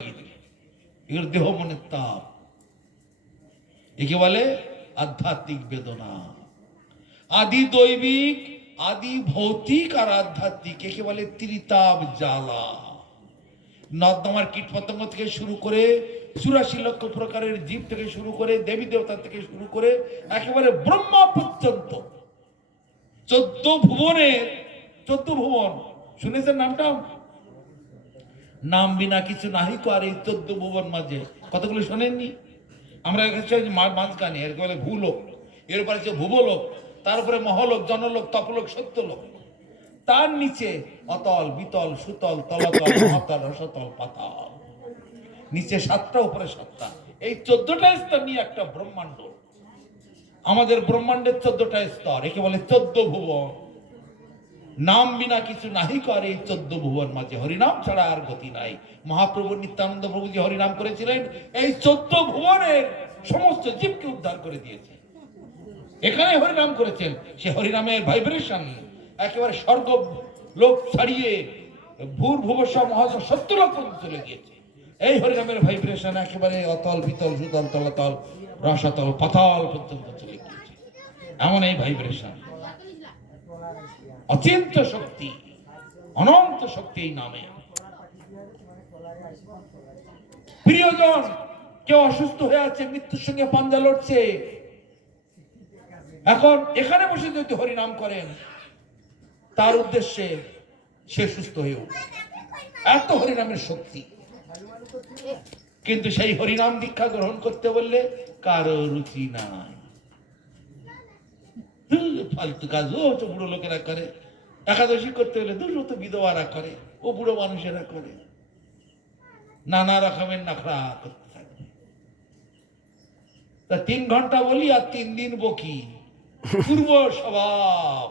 এর দেহ মনের তাপ, একে বলে আধ্যাত্মিক বেদনা। আদি দৈবিক, আদি ভৌতিক আর আধ্যাত্মিক, একে বলে ত্রিতাপ জ্বালা। নর্দমার কীট পতঙ্গ থেকে শুরু করে ৮৪ লক্ষ প্রকারের জীব থেকে শুরু করে দেবী দেবতা থেকে শুরু করে একেবারে ব্রহ্মা পর্যন্ত ১৪ ভুবনের ১৪ ভুবন শুনেছেন নামটা? নাম বিনা কিছু নাহি তো। আর এই ১৪ ভুবন মাঝে কতগুলো শোনেননি? আমরা মাঝখানে এর বলে ভূলোক, এর উপরে হচ্ছে ভুবলোক, তার উপরে মহলোক, জনলোক, তপলোক, সত্যলোক, তার নিচে অতল, বিতল, সুতল, তলতল, মহাতল, রসতল, পাতাল, নিচে ৭টা, উপরে ৭টা। এই ১৪টা স্তর নিয়ে একটা ব্রহ্মাণ্ড। আমাদের ব্রহ্মাণ্ডের ১৪টা স্তর, একে বলে ১৪ ভুবন। নাম বিনা কিছু নাহি করে এই ১৪ ভুবন মাঝে, হরিনাম ছাড়া আর গতি নাই। মহাপ্রভু নিত্যানন্দ প্রভু যে হরিনাম করেছিলেন, এই ১৪ ভুবনের সমস্ত জীবকে উদ্ধার করে দিয়েছে। এখানে হরিনাম করেছেন, সে হরিনামের ভাইব্রেশন একেবারে স্বর্গ লোক ছাড়িয়ে ভূর ভুবস্ব মহাস্ব ৭০ লোক পর্যন্ত চলে গিয়েছে। এই হরিনামের ভাইব্রেশন একেবারে অতল, বিতল, সুতল, তলতল, রসতল, পাতাল পর্যন্ত চলে গিয়েছে। এমন এই ভাইব্রেশন, অচিন্ত শক্তি, অনন্ত শক্তি এই নামে। প্রিয়জন কেউ অসুস্থ হয়ে আছে, মৃত্যুর সঙ্গে পাঞ্জা লড়ছে, এখন এখানে বসে যদি হরিনাম করেন, তার উদ্দেশ্যে সে সুস্থ হয়ে উঠবে। এত হরিনামের শক্তি। কিন্তু সেই হরিনাম দীক্ষা গ্রহণ করতে বললে কারো রুচি নাই। ফালতু কাজ ও বুড়ো লোকেরা করে, একাদশী করতে হলে দুটো বিধবারা করে, ও বুড়ো মানুষেরা করে, নানা রকমের নাখরা করতে থাকে। তা ৩ ঘন্টা বলি আর ৩ দিন বকি। পূর্ব স্বভাব,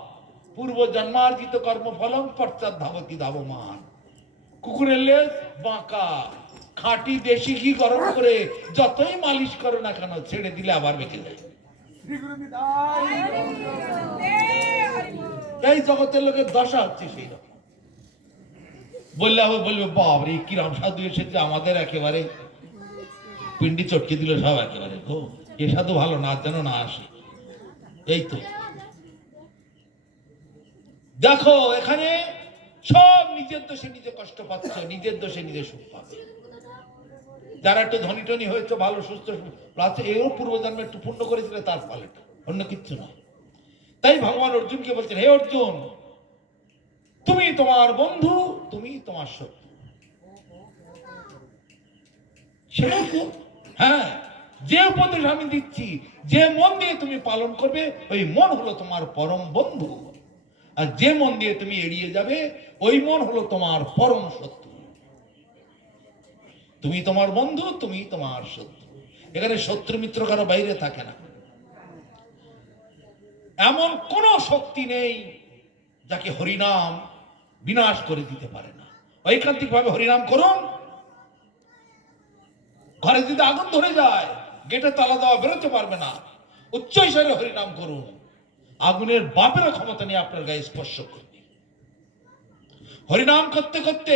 পূর্ব জন্মার্জিত কর্মফলম পশ্চাৎ ধাবতি ধাবমান। কুকুরের লেজ বাঁকা, খাঁটি দেশি ঘি গরম করে যতই মালিশ করো না কেন, ছেড়ে দিলে আবার বেঁচে যায়। এই জগতের লোকের দশা হচ্ছে সেই রকম। বললে আবার বলবে, বাবরে কিরাম সাধু এসেছে, আমাদের একেবারে পিন্ডি চটকে দিল সব একেবারে। তো এ সাধু ভালো না, যেন না আসে। এই তো দেখো, এখানে সব নিজের দোষে নিজে কষ্ট পাচ্ছ, নিজের দোষে নিজে সুখ পাবে। যারা একটু ধনী টনি হয়েছে, ভালো সুস্থ আছে, এও পূর্বজন্মে একটু পুণ্য করেছিল, তার ফল এটা, অন্য কিচ্ছু নয়। তাই ভগবান অর্জুনকে বলছেন, হে অর্জুন, তুমি তোমার বন্ধু, তুমি তোমার শত্রু। সেটাই তো। হ্যাঁ, যে উপদেশ আমি দিচ্ছি, যে মন দিয়ে তুমি পালন করবে, ওই মন হলো তোমার পরম বন্ধু। আর যে মন দিয়ে তুমি এড়িয়ে যাবে, ওই মন হলো তোমার পরম শত্রু। তুমি তোমার বন্ধু, তুমি তোমার শত্রু। এখানে শত্রু মিত্র কারো বাইরে থাকে না। এমন কোন শক্তি নেই যাকে হরিনাম বিনাশ করে দিতে পারে না। ঐকান্তিক ভাবে হরিনাম করুন। ঘরে যদি আগুন ধরে যায়, গেটে তালা দেওয়া, বেরোতে পারবে না, উচ্চ স্বরে হরিনাম করুন, আগুনের বাপের ক্ষমতা নিয়ে আপনার গায়ে স্পর্শ করবে। হরিনাম করতে করতে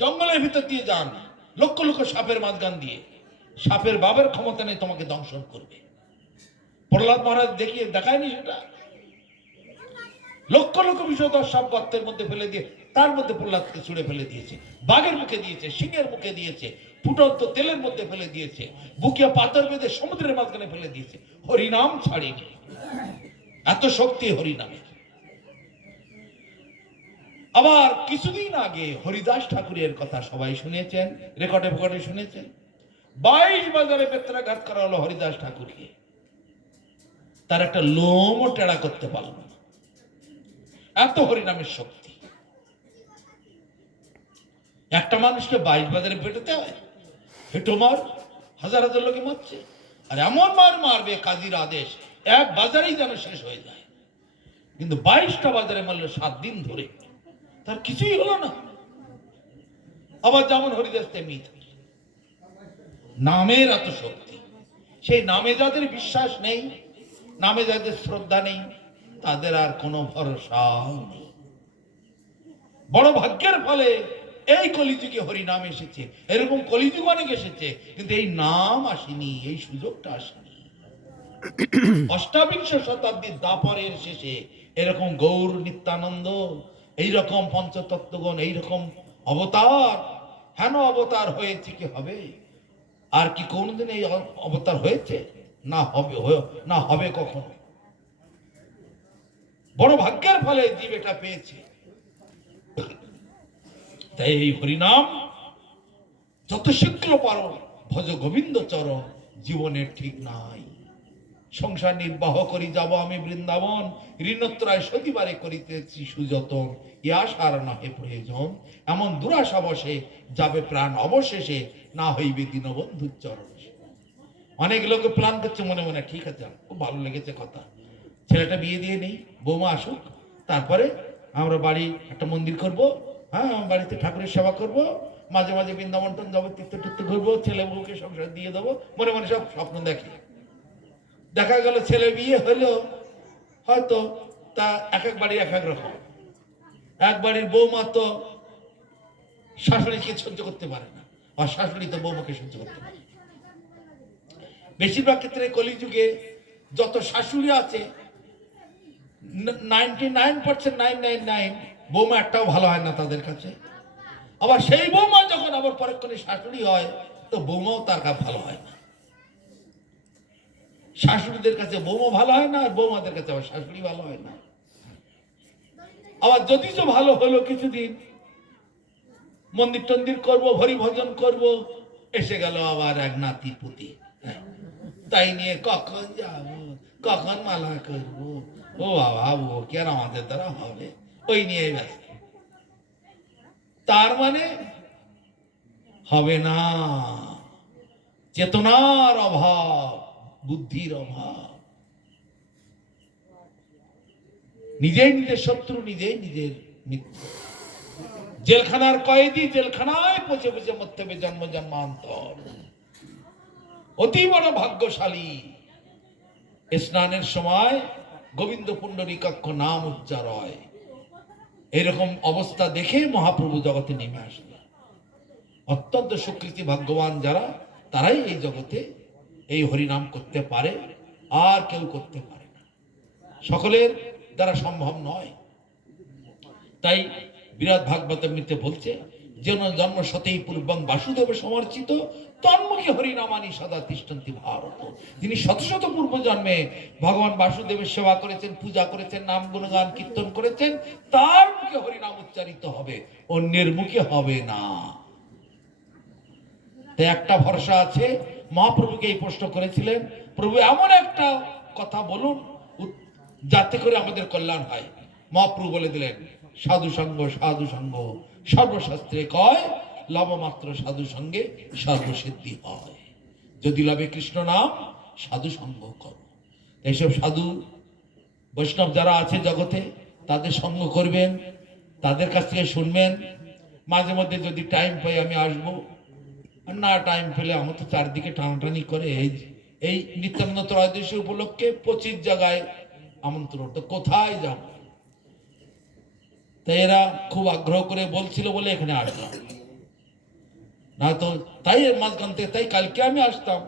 জঙ্গলের ভিতর দিয়ে যান, লক্ষ লক্ষ সাপের মাঝখান দিয়ে, সাপের বাপের ক্ষমতা নেই তোমাকে দংশন করবে। প্রহ্লাদ মহারাজ দেখায়নি সেটা? লক্ষ লক্ষ বিষধর সাপ গর্তের মধ্যে ফেলে দিয়ে, তার মধ্যে প্রহ্লাদকে ছুঁড়ে ফেলে দিয়েছে, বাঘের মুখে দিয়েছে, সিংহের মুখে দিয়েছে, ফুটন্ত তেলের মধ্যে ফেলে দিয়েছে, বুকে পাথর বেঁধে সমুদ্রের মাঝখানে ফেলে দিয়েছে। হরিনাম ছাড়েনি। এত শক্তি হরিনামে। আবার কিছুদিন আগে হরিদাস ঠাকুরের কথা সবাই শুনেছেন, রেকর্ডে শুনেছেন। 22 বাজারে বেত্রাঘাত করা হলো হরিদাস ঠাকুরকে, তার একটা লোমও টেড়া করতে পারল না। এত হরিনামের শক্তি। একটা মানুষকে 22 বাজারে পেটাতে হয়, হেঁটো মার, হাজার হাজার লোকে মারছে। আর এমন মারবে কাজীর আদেশ, এক বাজারেই যেন শেষ হয়ে যায়। কিন্তু 22টা বাজারে মারলো 7 দিন ধরে, তার কিছুই হলো না। আবার যেমন হরিদাস তেমনি নামের এত শক্তি। সেই নামে যাদের বিশ্বাস নেই, নামে যাদের শ্রদ্ধা নেই, তাদের আর কোনো ভরসা নেই। বড় ভাগ্যের ফলে এই কলিযুগে হরিনাম এসেছে, এরকম কলিযুগ অনেক এসেছে, কিন্তু এই নাম আসেনি, এই সুযোগটা আসেনি। অষ্টাবিংশ শতাব্দীর দাপরের শেষে এরকম গৌর নিত্যানন্দ, এইরকম পঞ্চতত্ত্বগণ, এইরকম অবতার, হেন অবতার হয়েছে কি হবে? আর কি কোনদিন এই অবতার হয়েছে? না হবে, না হবে কখনো। বড় ভাগ্যের ফলে জীব এটা পেয়েছে। তাই এই হরিনাম যত শীঘ্র পারো ভজ গোবিন্দ চরণ, জীবনের ঠিক নাই। সংসার নির্বাহ করি যাব আমি বৃন্দাবন, ঋণত্রয় সতিবারে করিতেছি সুযতন, এ আশার নহে প্রয়োজন, এমন দুরাশা বসে যাবে প্রাণ অবশেষে, না হইবে দীনবন্ধুর চরণ। অনেক লোকে প্ল্যান করছে মনে মনে, ঠিক আছে খুব ভালো লেগেছে কথা, ছেলেটা বিয়ে দিয়ে নেই, বৌমা আসুক, তারপরে আমরা বাড়ি একটা মন্দির করব, হ্যাঁ বাড়িতে ঠাকুরের সেবা করব, মাঝে মাঝে বৃন্দাবন যাবো, তীর্থ ঘুরবো, ছেলে বউকে সংসার দিয়ে দেবো, মনে মনে সব স্বপ্ন দেখে। দেখা গেল ছেলে বিয়ে হলো, হয়তো তা এক এক বাড়ি এক এক রকম। এক বাড়ির বৌমা তো শাশুড়িকে সহ্য করতে পারে না, আর শাশুড়ি তো বৌমাকে সহ্য করতে পারে। বেশিরভাগ ক্ষেত্রে কলিযুগে যত শাশুড়ি আছে 99.999 বৌমা একটাও ভালো হয় না তাদের কাছে। আবার সেই বৌমা যখন আবার পরক্ষণে শাশুড়ি হয়, তো বৌমাও তার কাছে ভালো হয় না। শাশুড়িদের কাছে বৌমা ভালো হয় না, আর বৌমাদের কাছে আবার শাশুড়ি ভালো হয় না। আবার যদি তো ভালো হলো, কিছুদিন মন্দির টন্দির করবো, হরি ভজন করবো, এসে গেল আবার এক নাতি পুতি, তাই নিয়ে কখন যাব, কখন মালা করবো, ও বাবা ও কি আর আমাদের দ্বারা হবে, ওই নিয়ে ব্যস্ত। তার মানে হবে না, চেতনার অভাব, বুদ্ধির অভাব। নিজেই নিজের শত্রু, নিজেই নিজের মিত্র। জেলখানার কয়েদি জেলখানায় পচে পচে মরতে হবে জন্ম জন্মান্তর। অতি বড় ভাগ্যশালী স্নানের সময় গোবিন্দ পুণ্ডরীকাক্ষ নাম উচ্চারয়। এরকম অবস্থা দেখে মহাপ্রভু জগতে নেমে আসলেন। অত্যন্ত সুকৃতি ভাগ্যবান যারা, তারাই এই জগতে এই হরিনাম করতে পারে, আর কেউ করতে পারে না, সকলের দ্বারা সম্ভব নয়। তাই বিরাট ভাগবতামৃতে বলছে, যেন জন্ম সতেই পূর্বং বাসুদেব সমর্চিত, তন্মুখে হরিনামানি সদা তিষ্ঠন্তি ভারত। যিনি শত শত পূর্ব জন্মে ভগবান বাসুদেবের সেবা করেছেন, পূজা করেছেন, নাম গুণগান কীর্তন করেছেন, তার মুখে হরিনাম উচ্চারিত হবে, অন্যের মুখে হবে না। তাই একটা ভরসা আছে। মহাপ্রভুকে এই প্রশ্ন করেছিলেন, প্রভু এমন একটা কথা বলুন যাতে করে আমাদের কল্যাণ হয়। মহাপ্রভু বলে দিলেন, সাধু সঙ্গ, সাধু সঙ্গ সর্বশাস্ত্রে কয়, লবমাত্র সাধু সঙ্গে সর্বসিদ্ধি হয়। যদি লবে কৃষ্ণ নাম, সাধু সঙ্গ করো। এইসব সাধু বৈষ্ণব যারা আছে জগতে, তাদের সঙ্গ করবেন, তাদের কাছ থেকে শুনবেন। মাঝে মধ্যে যদি টাইম পাই আমি আসবো, আর না টাইম পেলে আমার তো চারদিকে টানাটানি করে। এই নিত্যানন্দ ত্রয়োদশী উপলক্ষে 25 জায়গায় আমন্ত্রণ, তো কোথায় যাব? তাই এরা খুব আগ্রহ করে বলছিল বলে এখানে আসলাম, না তো তাই মাঝখান থেকে, তাই কালকে আমি আসতাম,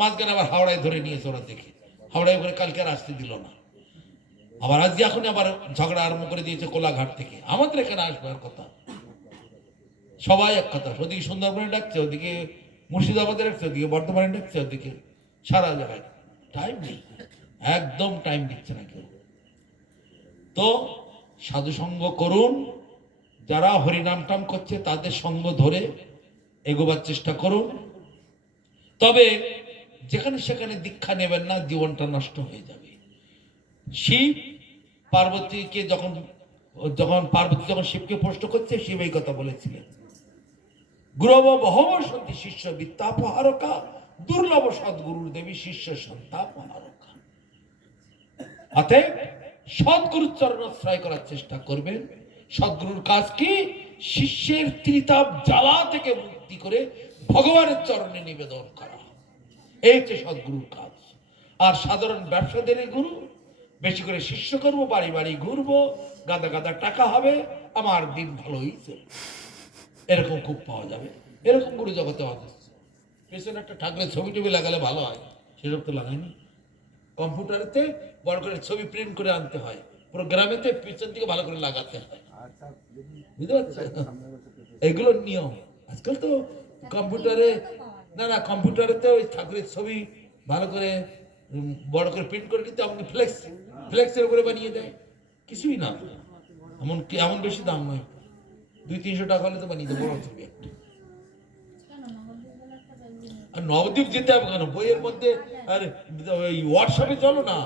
মাঝখানে আবার হাওড়ায় ধরে নিয়েছে ওরা, দেখে হাওড়ায় করে কালকে আর আসতে দিল না। আবার আজকে এখন আবার ঝগড়া আরম্ভ করে দিয়েছে কোলাঘাট থেকে, আমাদের এখানে আসবার কথা। সবাই এক কথা, ওদিকে সুন্দরবনে ডাকছে, ওদিকে মুর্শিদাবাদে ডাকছে, ওদিকে বর্ধমানে ডাকছে, ওদিকে সারা জায়গায়। টাইম নেই, একদম টাইম দিচ্ছে না কেউ। তো সাধু সঙ্গ করুন, যারা হরিনাম টাম করছে তাদের সঙ্গ ধরে এগোবার চেষ্টা করুন। তবে যেখানে সেখানে দীক্ষা নেবেন না, জীবনটা নষ্ট হয়ে যাবে। শিব পার্বতীকে যখন পার্বতী যখন শিবকে প্রশ্ন করছে, শিব এই কথা বলেছিলেন, গুরব বহব সন্তী শিষ্য বিদ্যাপহারকা, দুর্লভ সদ্গুরুর দেবী শিষ্য সন্তাপহারকা। অতএব সদ্গুরুর চরণাশ্রয় করার চেষ্টা করবেন। সদ্গুরুর কাজ কি? শিষ্যের ত্রিতাপ জ্বালা থেকে মুক্তি করে ভগবানের চরণে নিবেদন করা, এই হচ্ছে সদ্গুরুর কাজ। আর সাধারণ ব্যবসাদের গুরু, বেশি করে শিষ্য করবো, বাড়ি বাড়ি ঘুরবো, গাদা গাদা টাকা হবে, আমার দিন ভালোই চলবে। এরকম খুব পাওয়া যাবে। এরকম করে জগতে আছে। পেছনে একটা ঠাকুরের ছবি টবি লাগালে ভালো হয়, সেসব তো লাগায়নি। কম্পিউটারেতে বড় করে ছবি প্রিন্ট করে আনতে হয়, প্রোগ্রামেতে পিছন থেকে ভালো করে লাগাতে হয়, বুঝতে পারছো? এগুলো নিয়ম। আজকাল তো কম্পিউটারে, না কম্পিউটারেতে ওই ঠাকুরের ছবি ভালো করে বড় করে প্রিন্ট করে কিন্তু আপনি ফ্লেক্সের উপরে বানিয়ে দেয়, কিছুই না। এমন বেশি দাম নয়, 200-300 টাকা হলে তো বানিয়ে দেয় বড় ছবি একটা। আর নবদ্বীপ যেতে হবে কেন? বইয়ের মধ্যে আর ওই হোয়াটসঅ্যাপে চলো না,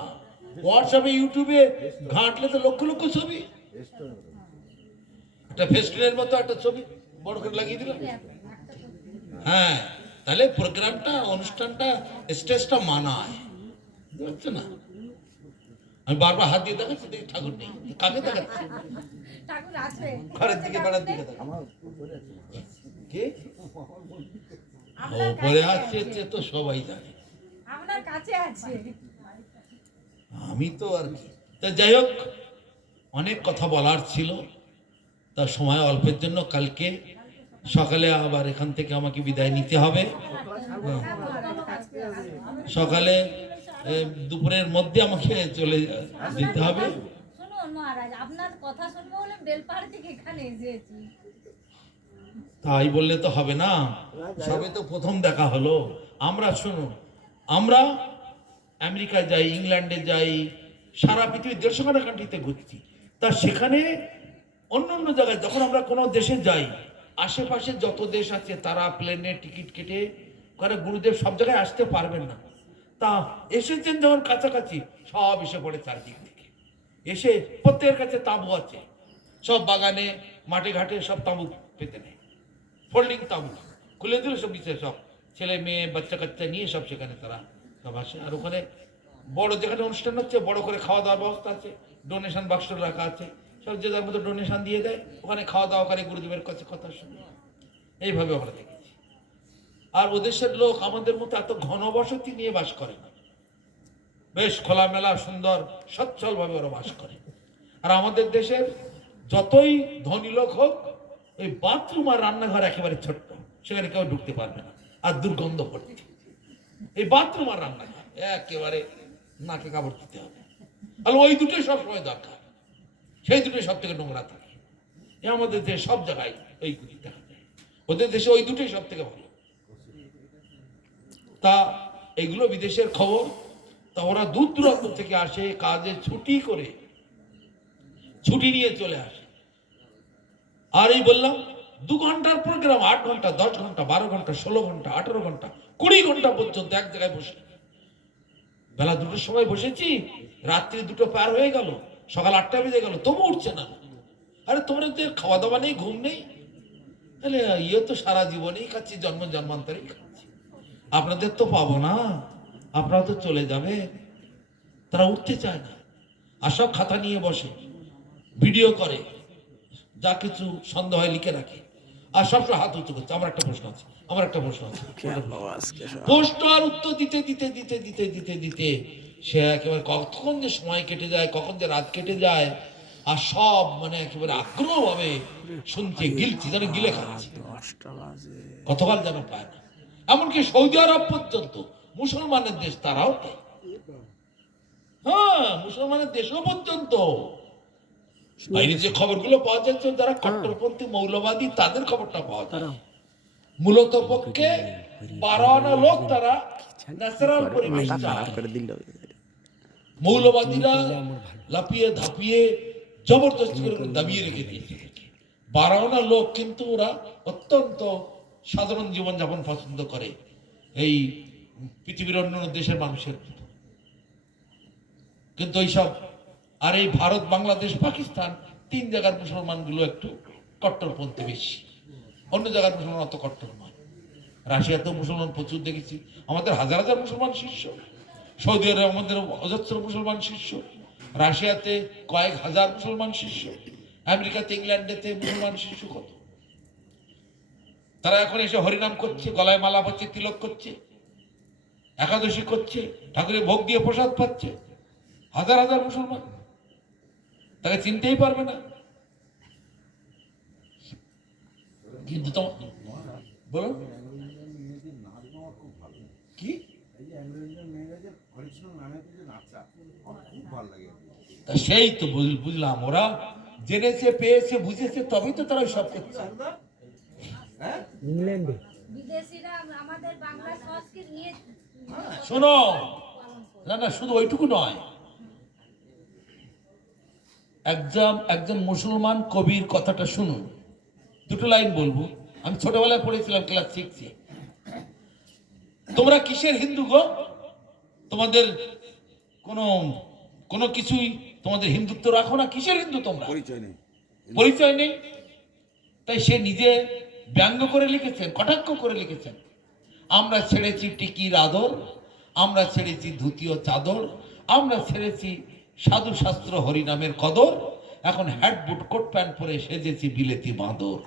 হোয়াটসঅ্যাপে ইউটিউবে ঘাঁটলে তো লক্ষ লক্ষ ছবি। একটা ফেস্টিভ্যালের মতো একটা ছবি বড় করে লাগিয়ে দিলাম, হ্যাঁ, তাহলে প্রোগ্রামটা, অনুষ্ঠানটা, স্টেজটা মানায়, বুঝতে পারছো না? আমি বারবার হাত দিয়ে দেখাচ্ছি, দেখি ঠাকুর নেই। কাকে দেখাচ্ছি? ঘরের দিকে, বেড়ার দিকে উপরে আছে তো সবাই জানে, আমি তো আর কি। তা যাই হোক, অনেক কথা বলার ছিল, তার সময় অল্পের জন্য কালকে সকালে আবার এখান থেকে আমাকে বিদায় নিতে হবে। সকালে দুপুরের মধ্যে আমাকে চলে যেতে হবে। তাই বললে তো হবে না, সবে তো প্রথম দেখা হলো। আমরা শুনুন, আমরা আমেরিকা যাই, ইংল্যান্ডে যাই, সারা পৃথিবীর 150 কান্ট্রিতে ঘুরছি। তা সেখানে অন্য অন্য জায়গায় যখন আমরা কোনো দেশে যাই, আশেপাশে যত দেশ আছে তারা প্লেনে টিকিট কেটে করে, গুরুদেব সব জায়গায় আসতে পারবেন না, তা এসেছেন যখন কাছাকাছি, সব এসে পড়ে চারদিক থেকে। এসে প্রত্যেকের কাছে তাঁবু আছে, সব বাগানে মাঠে ঘাটে সব তাঁবু পেতে নেয়, ফোল্ডিং তাঁবু খুলে দিল, সব বিছে সব ছেলে মেয়ে বাচ্চা কাচ্চা নিয়ে সব সেখানে তারা সব আসে। আর ওখানে বড় যেখানে অনুষ্ঠান হচ্ছে বড় করে খাওয়া দাওয়ার ব্যবস্থা আছে, ডোনেশন বাক্স রাখা আছে, সব যে যার মতো ডোনেশন দিয়ে দেয়, ওখানে খাওয়া দাওয়া করে গুরুদেবের কাছে কথা শুনে। এইভাবে আমরা দেখেছি। আর ওদেশের লোক আমাদের মতো এত ঘনবসতি নিয়ে বাস করে না, বেশ খোলামেলা সুন্দর সচ্ছল ভাবে ওরা বাস করে। আর আমাদের দেশের যতই ধনী লোক হোক, ওই বাথরুম আর রান্নাঘর একেবারে ছোট্ট, সেখানে কেউ ঢুকতে পারবে না, আর দুর্গন্ধ ভর্তি। এই বাথরুম আর রান্নাঘর একেবারে নাকে কাপড় দিতে হবে, আর ওই দুটোই সবসময় দরকার, সেই দুটোই সব থেকে নোংরা থাকে। আমাদের দেশে সব জায়গায় ওই গুলি দেখা যায়, ওদের দেশে ওই দুটোই সব থেকে ভালো। তা এগুলো বিদেশের খবর। তা ওরা দূর দূরান্ত থেকে আসে, কাজে ছুটি করে, ছুটি নিয়ে চলে আসে। আর এই বললাম 2 ঘন্টার প্রোগ্রাম, 8 ঘন্টা, 10 ঘন্টা, 12 ঘন্টা, 16 ঘন্টা, 18 ঘন্টা, 20 ঘন্টা পর্যন্ত এক জায়গায় বসে। বেলা 2টোর সময় বসেছি, রাত্রি 2টো পার হয়ে গেল, সকাল 8টা বেজে গেল, তবু উঠছে না। আরে তোমাদের খাওয়া দাওয়া নেই, ঘুম নেই? তাহলে ইয়ে তো সারা জীবনেই খাচ্ছি, জন্ম জন্মান্তরেই খাচ্ছি, আপনাদের তো পাবো না, আপনারা তো চলে যাবে। তারা উঠতে চায় না, আর সব খাতা নিয়ে বসে, ভিডিও করে, যা কিছু সন্দেহ হয় লিখে রাখে, আর সবসময় হাত উঁচু করছে। আমার একটা প্রশ্ন আছে, প্রশ্ন আর উত্তর দিতে দিতে দিতে দিতে দিতে দিতে সে একেবারে কখন যে সময় কেটে যায়, কখন যে রাত কেটে যায়, আর সব মানে একেবারে আগ্রহ ভাবে শুনছে, গিলছে, যেন গিলে খাচ্ছে, কতকাল যেন পায় না। এমনকি সৌদি আরব পর্যন্ত, মুসলমানের দেশ, তারাও তাই। হ্যাঁ, মুসলমানের দেশও পর্যন্ত বাইরে যে খবরগুলো পাওয়া যাচ্ছে, যারা কট্টরপন্থী মৌলবাদী, তাদের খবরটা পাওয়া যায়। মূলত পক্ষে 12 আনা লোক তারা ন্যাচারাল পরিবেশ চায়, মৌলবাদীরা লাপিয়ে ধাপিয়ে জবরদস্তি করে দাবিয়ে রেখে দিয়েছে 12 আনা লোক। কিন্তু ওরা অত্যন্ত সাধারণ জীবনযাপন পছন্দ করে, এই পৃথিবীর অন্য দেশের মানুষের। কিন্তু এইসব, আর এই ভারত, বাংলাদেশ, পাকিস্তান, 3 জায়গার মুসলমান গুলো একটু কট্টরপন্থী বেশি, অন্য জায়গার মুসলমান অত কট্টর নয়। রাশিয়াতেও মুসলমান প্রচুর দেখেছি, আমাদের হাজার হাজার মুসলমান শিষ্য, সৌদি আরবে আমাদের অজস্র মুসলমান শিষ্য, রাশিয়াতে কয়েক হাজার মুসলমান শিষ্য, আমেরিকাতে, ইংল্যান্ডেতে মুসলমান শিষ্য কত। তারা এখন এসে হরিনাম করছে, গলায় মালা পাচ্ছে, তিলক করছে, একাদশী করছে, ঠাকুরের ভোগ দিয়ে প্রসাদ পাচ্ছে, হাজার হাজার মুসলমান, তাকে চিনতেই পারবে না। কিন্তু তোমার বলুন কি তা সেই তো বুঝলাম, ওরা জেনেছে পেয়েছে বুঝেছে তবেই তো তারা সব করছে। ইংল্যান্ডে বিদেশিরা আমাদের বাংলা সংস্কৃতি নিয়ে শোনো, না না শুধু ওইটুকু নয়, একজন মুসলমান কবির কথাটা শুনুন, দুটো লাইন বলবো। আমি ছোটবেলায় পড়েছিলাম ক্লাস 6-এ। তোমরা কিসের হিন্দু গো? তোমাদের কোনো কোনো কিছুই তোমাদের হিন্দুত্ব রাখো না, কিসের হিন্দু তোমরা? পরিচয় নেই। তাই সে নিজে ব্যঙ্গ করে লিখেছেন, কটাক্ষ করে লিখেছেন, আমরা ছেড়েছি টিকির আদর, আমরা ছেড়েছি ধুতি ও চাদর, আমরা ছেড়েছি সাধু শাস্ত্র হরিনামের কদর, এখন হ্যাট বুট কোট প্যান্ট পরে সেজেছি বিলেতি বাঁদর।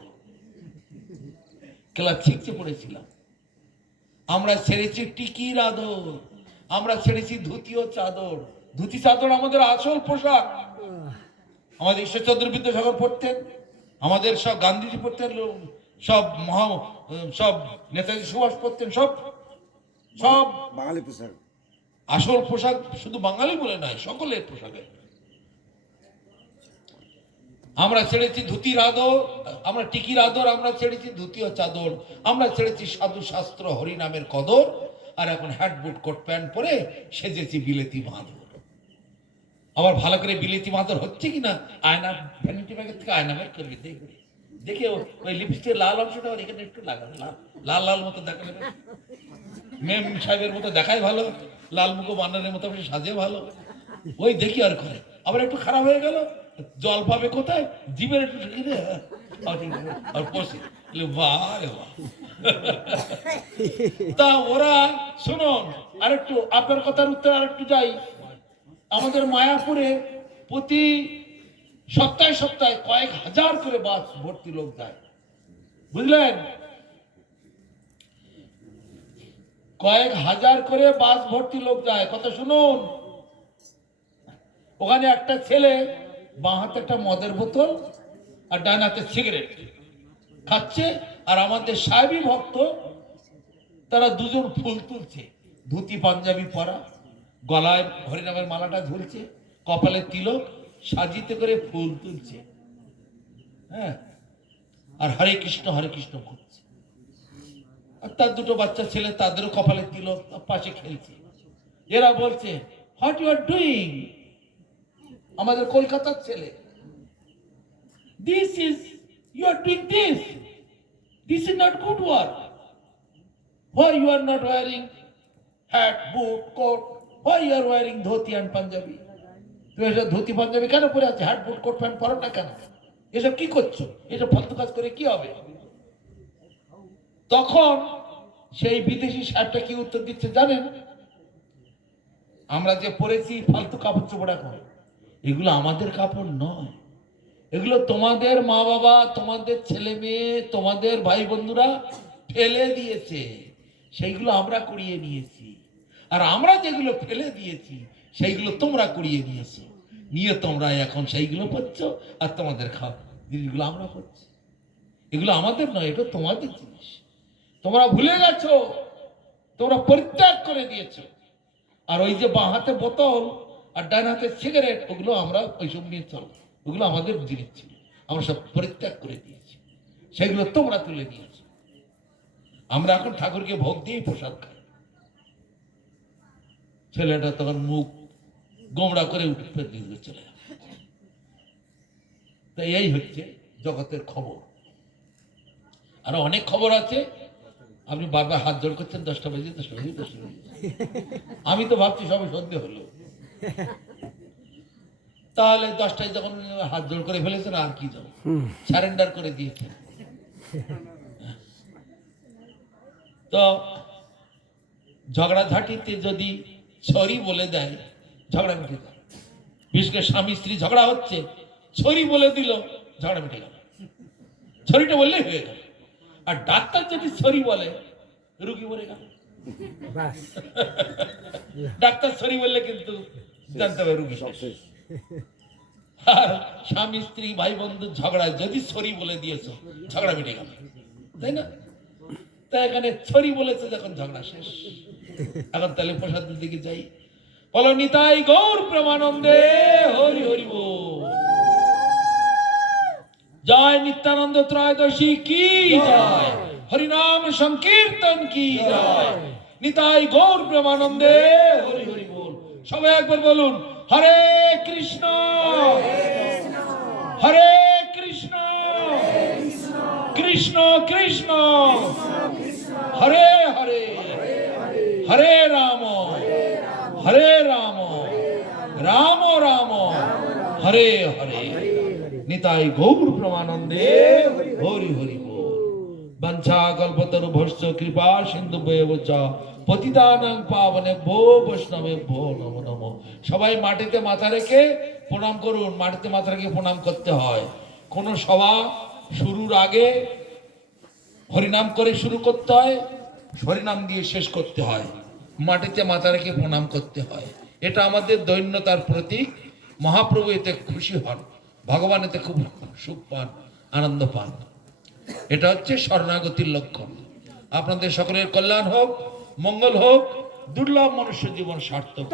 ক্লাস 6-এ পড়েছিলাম। আমরা ছেড়েছি টিকির আদর, আমরা ছেড়েছি ধুতি ও চাদর। ধুতি চাদর আমাদের আসল পোশাক। আমাদের ঈশ্বরচন্দ্র বিদ্যাসাগর পড়তেন, আমাদের সব গান্ধীজি পড়তেন, সব নেতাজি সুভাষ পড়তেন, সব বাঙালি পোশাক। আসল পোশাক শুধু বাঙালি বলে নয়, সকলের পোশাকের। আমরা ছেড়েছি ধুতির আদর, আমরা টিকির আদর, আমরা ছেড়েছি ধুতি ও চাদর, আমরা ছেড়েছি সাধু শাস্ত্র হরিনামের কদর, আর এখন হ্যাট বুট কোট প্যান্ট পরে সেজেছি বিলেতি বাঁদর। আবার ভালো করে বিলেতি বাঁদর হচ্ছে কিনা আয়না, ভ্যানিটি ব্যাগের থেকে আয়না বের করবি, দেখবি, দেখে ওই লিপস্টিকের লাল অংশটা এখানে একটু লাগাবে, লাল লাল মতো দেখালে মেম সাহেবের মতো দেখায় ভালো, লাল মুখ বান্নারের মতো সাজে ভালো, ওই দেখি আর করে। আবার একটু খারাপ হয়ে গেল, জল পাবে কোথায়, জিভের একটু ঠেকে দে আর পশে বারে বা। তা ওরা শুনুন, আরেকটু আপনার কথার উত্তর আরেকটু যাই। আমাদের মায়াপুরে প্রতি সপ্তাহে সপ্তাহে কয়েক হাজার করে বাস ভর্তি লোক যায়, বুঝলেন? কয়েক হাজার করে বাস ভর্তি লোক যায়। কথা শুনুন, ওখানে একটা ছেলে বাঁ হাতে একটা মদের বোতল আর ডান হাতে সিগারেট খাচ্ছে, আর আমাদের সাহেবী ভক্ত তারা দুজন ফুল তুলছে, ধুতি পাঞ্জাবি পরা, গলায় হরিনামের মালাটা ঝুলছে, কপালে তিলক সাজিতে করে ফুল তুলছে, হ্যাঁ, আর হরে কৃষ্ণ করছে। আর তার দুটো বাচ্চা ছেলে, তাদেরও কপালে তিলক, পাশে খেলছে। এরা বলছে হোয়াট ইউ আর ডুইং? আমাদের কলকাতার ছেলে, this is you are doing this is not good work. Why you are not wearing hat, boot, coat? Why you are wearing dhoti and punjabi? তুমি এসব ধুতি পাঞ্জাবি কেন পরে আছে? হ্যাট বুট কোট প্যান্ট পরো না কেন? এসব কি করছো? এসব ফালতু কাজ করে কি হবে? তখন সেই বিদেশি সাহেবটা কি উত্তর দিচ্ছে জানেন? আমরা যে পরেছি ফালতু কাপড় চোপড়, এখন এগুলো আমাদের কাপড় নয়, এগুলো তোমাদের মা বাবা, তোমাদের ছেলে মেয়ে, তোমাদের ভাই বন্ধুরা ফেলে দিয়েছে, সেইগুলো আমরা কুড়িয়ে নিয়েছি। আর আমরা যেগুলো ফেলে দিয়েছি সেইগুলো তোমরা কুড়িয়ে নিয়েছো, নিয়ে তোমরা এখন সেইগুলো পড়ছো, আর তোমাদের জিনিসগুলো আমরা পড়ছি। এগুলো আমাদের নয়, এটা তোমাদের জিনিস। তোমরা ভুলে গেছো, তোমরা পরিত্যাগ করে দিয়েছো। আর ওই যে বাঁ হাতে বোতল আর ডান হাতে সিগারেট, ওগুলো আমরা ওইসব নিয়ে চলো, ওগুলো আমাদের জিনিস ছিল, আমরা সব পরিত্যাগ করে দিয়েছি, সেগুলো তোমরা তুলে নিয়েছো। আমরা এখন ঠাকুরকে ভোগ দিয়ে প্রসাদ খাই। ছেলেটা তখন মুখ গোমড়া করে উঠে চলে যাবে। তাই এই হচ্ছে জগতের খবর। আরো অনেক খবর আছে। আপনি বারবার হাত জোড় করছেন, 10টা বেজে। আমি তো ভাবছি সবে সন্ধে হলো, তাহলে 10টায় যখন হাত জোড় করে ফেলেছেন আর কি যাবো, সারেন্ডার করে দিয়েছেন। তো ঝগড়াঝাটিতে যদি ছড়ি বলে দেয়, ঝগড়া মিটে যায়। বিশেষ করে স্বামী স্ত্রী ঝগড়া হচ্ছে, ছড়ি বলে দিল, ঝগড়া মিটে গেল। ছড়িটা বললেই হয়ে গেল। আর ডাক্তার যদি ছড়ি বলে, রুগী মরে গেল। ডাক্তার ছড়ি বললে কিন্তু জানতে হবে রুগী শেষ। আর স্বামী স্ত্রী ভাই বন্ধু ঝগড়ায় যদি ছড়ি বলে দিয়েছ, ঝগড়া মিটে গেল। তাই না? তাই এখানে ছড়ি বলেছে যখন ঝগড়া শেষ। এখন তাহলে প্রসাদের দিকে যাই। বলো নিতাই গৌর প্রেমানন্দে হরি হরি বল। জয় নিত্যানন্দ ত্রয়োদশী কি জয়, হরিনাম সংকীর্তন কি জয়, নিতাই গৌর প্রেমানন্দে হরি হরি বল। সবাই একবার বলুন হরে কৃষ্ণ হরে কৃষ্ণ কৃষ্ণ কৃষ্ণ হরে হরে হরে রাম রাম রাম হরে হরে। নিতাই গৌর প্রেমানন্দে হরি হরি বল। বাঞ্ছা কল্পতরুভ্যশ্চ কৃপা সিন্ধুভ্যেব চ পতিতানাং পাবনেভ্যো বৈষ্ণবেভ্যো নমো নমো। সবাই মাটিতে মাথা রেখে প্রণাম করুন। মাটিতে মাথা রেখে প্রণাম করতে হয়। কোন সভা শুরুর আগে হরিনাম করে শুরু করতে হয়, হরিনাম দিয়ে শেষ করতে হয়। মাটিতে মাথা রেখে প্রণাম করতে হয়। এটা আমাদের দৈন্যতার প্রতীক। মহাপ্রভু এতে খুশি হন, ভগবান এতে খুব সুখ পান, আনন্দ পান। এটা হচ্ছে শরণাগতির লক্ষণ। আপনাদের সকলের কল্যাণ হোক, মঙ্গল হোক, দুর্লভ মনুষ্য জীবন সার্থক হোক।